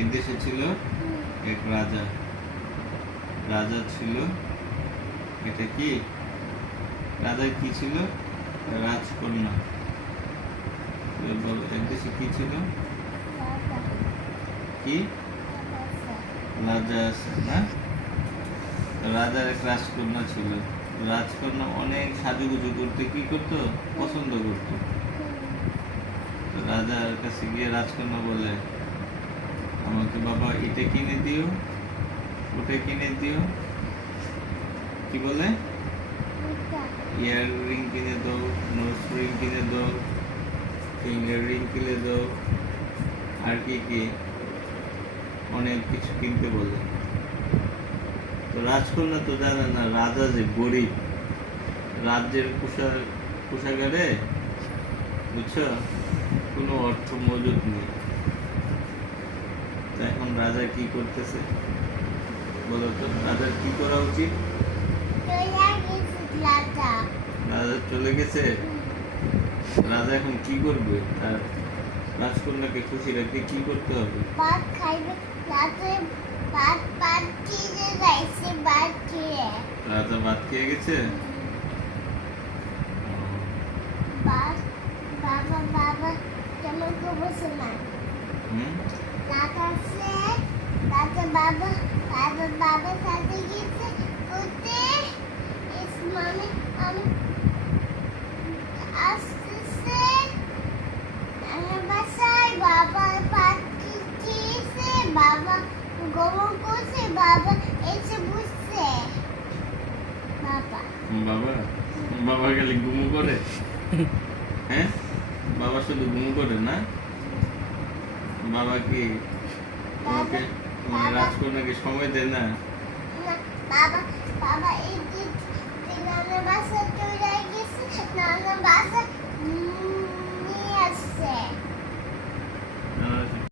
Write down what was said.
এক দেশে ছিল এক রাজা। রাজা ছিল, এটা কি রাজার কি ছিল? রাজকন্যা। বলো, এক দেশে কি ছিল? কি রাজা আছে না? রাজার এক রাজকন্যা ছিল। রাজকন্যা অনেক সাজুগুজু করতে কি করতো? পছন্দ করতো। তো রাজার কাছে গিয়ে রাজকন্যা বলে, আমাকে বাবা এটা কিনে দিও, ওটা কিনে দিও। কি বলে? ইয়ার রিং কিনে দাও, নোজ রিং কিনে দাও, ফিঙ্গার রিং কিনে দাও, আর কি কি অনেক কিছু কিনতে বলে। তো রাজকন্যা তো জানে না রাজা যে গরিব, রাজ্যের কোষাগারে বুঝছো কোনো অর্থ মজুদ নেই। তো এখন রাজা কি করতেছে বলো তো? রাজার কি করা উচিত? রাজা চলে গেছে। রাজা এখন কি করবে? তার রাজকন্যাকে খুশি রাখতে কি করতে হবে? ভাত খাইবে, রাতে ভাত ভাত খেয়ে যাইছে, ভাত খেয়ে রাজা ভাত খেয়ে গেছে। ভাত বাবা বাবা কেমন করবো না রাতে আছে, রাতে বাবা বাবা বাবার সাথে গেছে করতে মানে আমি আসতেছে আমার বাসায়। বাবা ভাত খেয়েছে, বাবা গরম করছে, বাবা এসে বুঝছে। বাবা বাবা বাবা খালি ঘুমু করে। হ্যাঁ, বাবা শুধু ঘুমু করে না? বাবা কি তোমাকে তোমার রাজকন্যাকে সময় দেয় না? না, বাবা বাবা এই যে